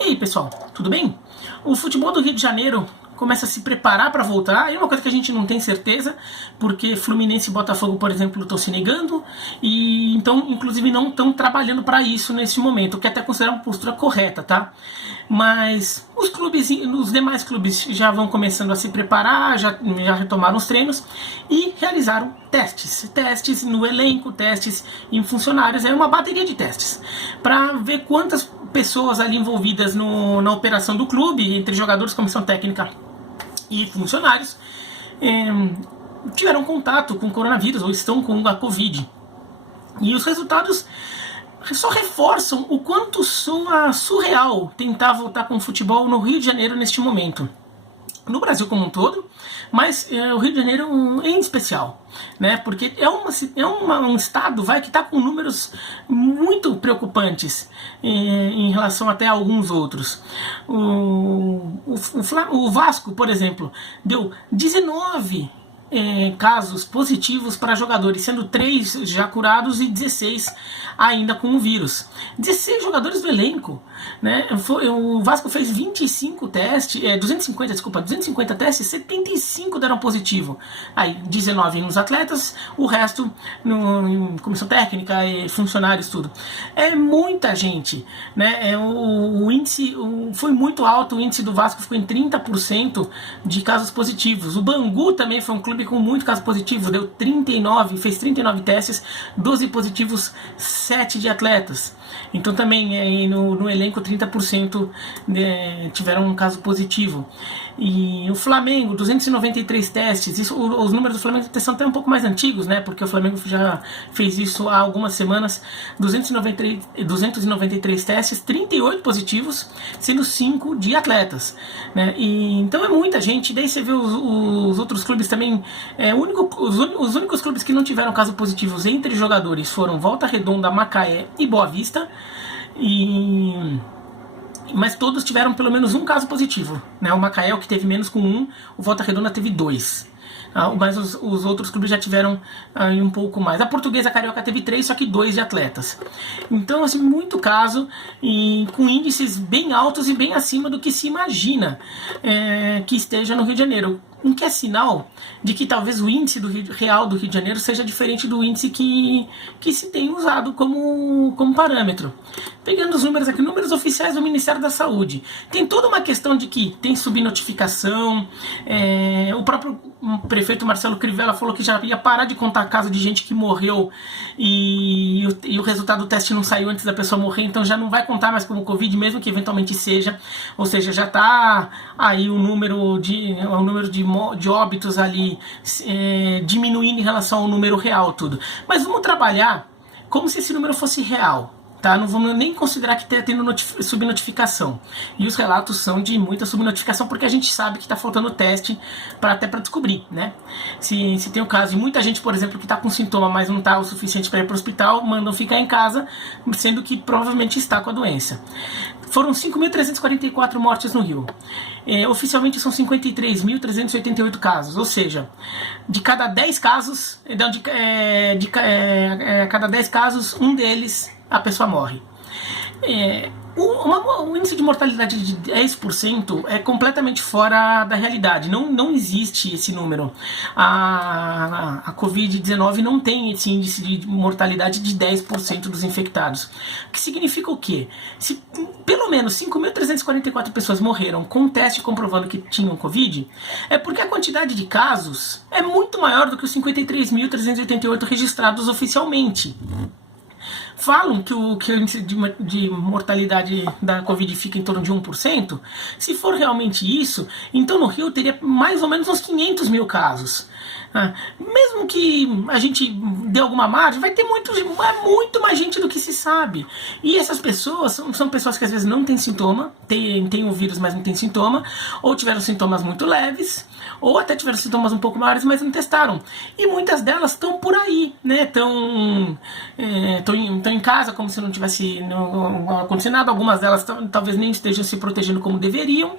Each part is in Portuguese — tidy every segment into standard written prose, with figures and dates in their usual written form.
E aí, pessoal, tudo bem? O futebol do Rio de Janeiro começa a se preparar para voltar. É uma coisa que a gente não tem certeza, porque Fluminense e Botafogo, por exemplo, estão se negando, e então, inclusive, não estão trabalhando para isso nesse momento, o que até considero uma postura correta, tá? Mas os demais clubes já vão começando a se preparar, já retomaram os treinos e realizaram testes no elenco, testes em funcionários, é uma bateria de testes, para ver quantas pessoas ali envolvidas na operação do clube, entre jogadores, comissão técnica e funcionários, tiveram contato com o coronavírus ou estão com a Covid. E os resultados só reforçam o quanto soa surreal tentar voltar com o futebol no Rio de Janeiro neste momento. No Brasil como um todo, mas o Rio de Janeiro em especial, né? Porque é um estado que está com números muito preocupantes em relação até a alguns outros. O Vasco, por exemplo, deu 19 casos positivos para jogadores, sendo 3 já curados e 16 ainda com o vírus. 16 jogadores do elenco, né? O Vasco fez 25 testes, 250 testes, 75 deram positivo. Aí 19 nos atletas, o resto em comissão técnica e funcionários, tudo. É muita gente, né? O índice foi muito alto, o índice do Vasco ficou em 30% de casos positivos. O Bangu também foi um clube com muito caso positivo, fez 39 testes, 12 positivos, 7 de atletas. Então também no elenco 30% tiveram um caso positivo. E o Flamengo, 293 testes, os números do Flamengo são até um pouco mais antigos, né? Porque o Flamengo já fez isso há algumas semanas. 293 testes, 38 positivos, sendo 5 de atletas, né? Então é muita gente. Daí você vê os outros clubes também. Os únicos clubes que não tiveram casos positivos entre jogadores foram Volta Redonda, Macaé e Boa Vista. Mas todos tiveram pelo menos um caso positivo, né? O Macaé, o que teve menos, com 1, o Volta Redonda teve 2. Mas os outros clubes já tiveram um pouco mais. A Portuguesa Carioca teve 3, só que 2 de atletas. Então, assim, muito caso, e com índices bem altos e bem acima do que se imagina que esteja no Rio de Janeiro. O que é sinal de que talvez o índice real do Rio de Janeiro seja diferente do índice que se tem usado como parâmetro. Pegando os números aqui, números oficiais do Ministério da Saúde. Tem toda uma questão de que tem subnotificação. O próprio prefeito Marcelo Crivella falou que já ia parar de contar caso de gente que morreu e o resultado do teste não saiu antes da pessoa morrer, então já não vai contar mais como Covid, mesmo que eventualmente seja. Ou seja, já está aí o número de óbitos ali diminuindo em relação ao número real, tudo. Mas vamos trabalhar como se esse número fosse real, tá? Não vamos nem considerar que está tendo subnotificação. E os relatos são de muita subnotificação, porque a gente sabe que está faltando teste até para descobrir, né? Se tem o caso de muita gente, por exemplo, que está com sintoma, mas não está o suficiente para ir para o hospital, mandam ficar em casa, sendo que provavelmente está com a doença. Foram 5.344 mortes no Rio. Oficialmente são 53.388 casos, ou seja, de cada 10 casos, cada 10 casos, um deles a pessoa morre. O índice de mortalidade de 10% é completamente fora da realidade. Não existe esse número. A Covid-19 não tem esse índice de mortalidade de 10% dos infectados. O que significa o quê? Se pelo menos 5.344 pessoas morreram com um teste comprovando que tinham Covid, é porque a quantidade de casos é muito maior do que os 53.388 registrados oficialmente. Falam que o índice de mortalidade da Covid fica em torno de 1%. Se for realmente isso, então no Rio teria mais ou menos uns 500 mil casos. Mesmo que a gente dê alguma margem, vai ter muito mais gente do que se sabe. E essas pessoas são pessoas que às vezes não têm sintoma, têm o vírus, mas não têm sintoma, ou tiveram sintomas muito leves, ou até tiveram sintomas um pouco maiores, mas não testaram. E muitas delas estão por aí, né? Estão em casa como se não tivesse acontecido nada. Algumas delas talvez nem estejam se protegendo como deveriam.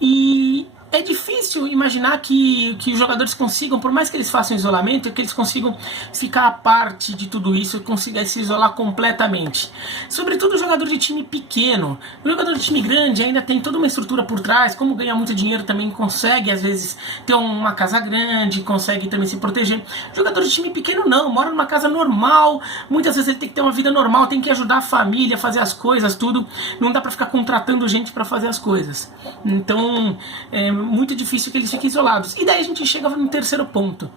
E é difícil imaginar que os jogadores consigam, por mais que eles façam isolamento, que eles consigam ficar à parte de tudo isso e consigam se isolar completamente. Sobretudo o jogador de time pequeno. O jogador de time grande ainda tem toda uma estrutura por trás, como ganha muito dinheiro também consegue, às vezes, ter uma casa grande, consegue também se proteger. O jogador de time pequeno não, mora numa casa normal, muitas vezes ele tem que ter uma vida normal, tem que ajudar a família, fazer as coisas, tudo. Não dá pra ficar contratando gente pra fazer as coisas. Então, é muito difícil que eles fiquem isolados. E daí a gente chega no terceiro ponto.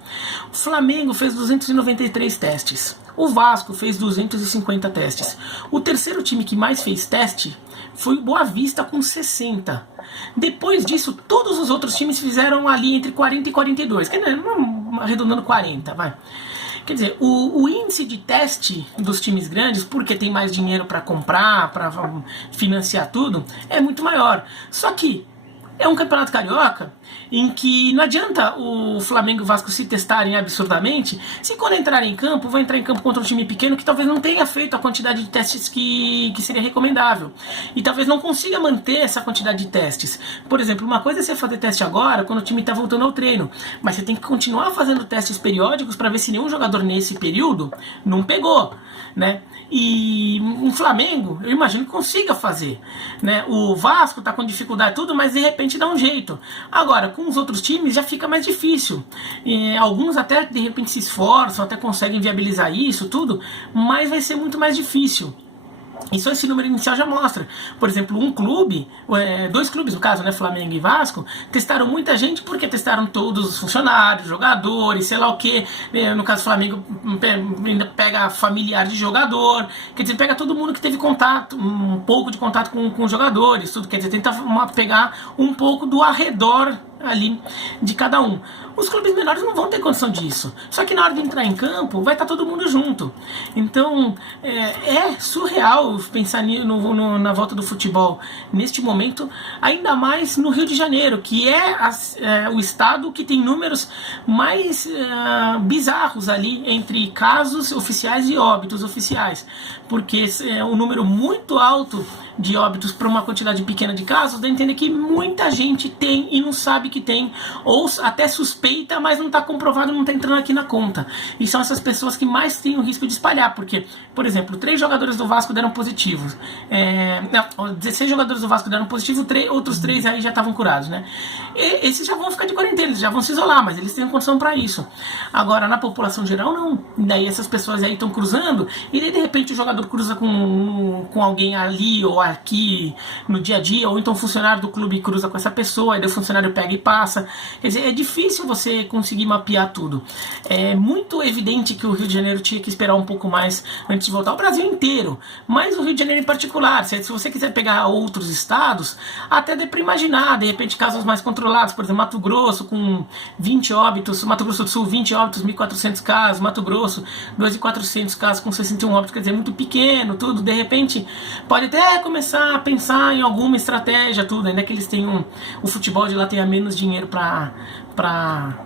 O Flamengo fez 293 testes. O Vasco fez 250 testes. O terceiro time que mais fez teste foi o Boa Vista com 60. Depois disso, todos os outros times fizeram ali entre 40 e 42. Arredondando 40, vai. Quer dizer, o índice de teste dos times grandes, porque tem mais dinheiro para comprar, para financiar tudo, é muito maior. Só que é um campeonato carioca em que não adianta o Flamengo e o Vasco se testarem absurdamente, se quando entrarem em campo, vão entrar em campo contra um time pequeno que talvez não tenha feito a quantidade de testes que seria recomendável. E talvez não consiga manter essa quantidade de testes. Por exemplo, uma coisa é você fazer teste agora, quando o time está voltando ao treino, mas você tem que continuar fazendo testes periódicos para ver se nenhum jogador nesse período não pegou, né? E um Flamengo, eu imagino que consiga fazer, né? O Vasco está com dificuldade e tudo, mas de repente dá um jeito. Agora, com os outros times já fica mais difícil. Alguns até de repente se esforçam, até conseguem viabilizar isso, tudo, mas vai ser muito mais difícil. Isso esse número inicial já mostra. Por exemplo, um clube, dois clubes no caso, né, Flamengo e Vasco, testaram muita gente porque testaram todos os funcionários, jogadores, sei lá o que. No caso do Flamengo, ainda pega familiar de jogador, quer dizer, pega todo mundo que teve contato, um pouco de contato com os jogadores, tudo, quer dizer, tenta pegar um pouco do arredor ali de cada um. Os clubes menores não vão ter condição disso. Só que na hora de entrar em campo, vai estar todo mundo junto. Então, é surreal pensar na volta do futebol neste momento, ainda mais no Rio de Janeiro, que é o estado que tem números mais bizarros ali entre casos oficiais e óbitos oficiais. Porque é um número muito alto de óbitos para uma quantidade pequena de casos, dá a entender que muita gente tem e não sabe que tem, ou até suspeita, mas não está comprovado, não está entrando aqui na conta. E são essas pessoas que mais têm o risco de espalhar, porque, por exemplo, 3 jogadores do Vasco deram positivos. 16 jogadores do Vasco deram positivo, outros 3 aí já estavam curados, né? E esses já vão ficar de quarentena, eles já vão se isolar, mas eles têm condição para isso. Agora, na população geral, não. Daí essas pessoas aí estão cruzando, e daí de repente o jogador cruza com alguém ali ou aqui no dia a dia, ou então o funcionário do clube cruza com essa pessoa, aí o funcionário pega e passa. Quer dizer, é difícil você conseguir mapear tudo. É muito evidente que o Rio de Janeiro tinha que esperar um pouco mais antes de voltar. O Brasil inteiro, mas o Rio de Janeiro em particular. Se você quiser pegar outros estados, até dá para imaginar, de repente, casos mais controlados. Por exemplo, Mato Grosso com 20 óbitos, Mato Grosso do Sul 20 óbitos, 1.400 casos, Mato Grosso 2.400 casos com 61 óbitos, quer dizer, muito pequeno, tudo. De repente, pode até começar a pensar em alguma estratégia, tudo, ainda que eles tenham, o futebol de lá tenha menos dinheiro para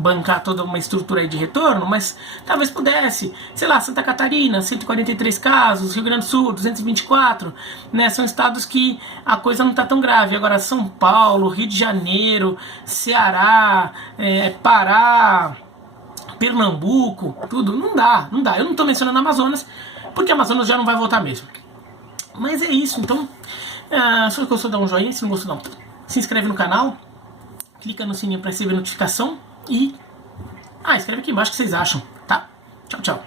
bancar toda uma estrutura aí de retorno, mas talvez pudesse, sei lá, Santa Catarina, 143 casos, Rio Grande do Sul, 224, né, são estados que a coisa não está tão grave. Agora São Paulo, Rio de Janeiro, Ceará, Pará, Pernambuco, tudo, não dá. Eu não estou mencionando Amazonas, porque Amazonas já não vai voltar mesmo. Mas é isso, então, se gostou, dá um joinha, se não gostou, não. Se inscreve no canal, clica no sininho para receber notificação e escreve aqui embaixo o que vocês acham, tá? Tchau, tchau.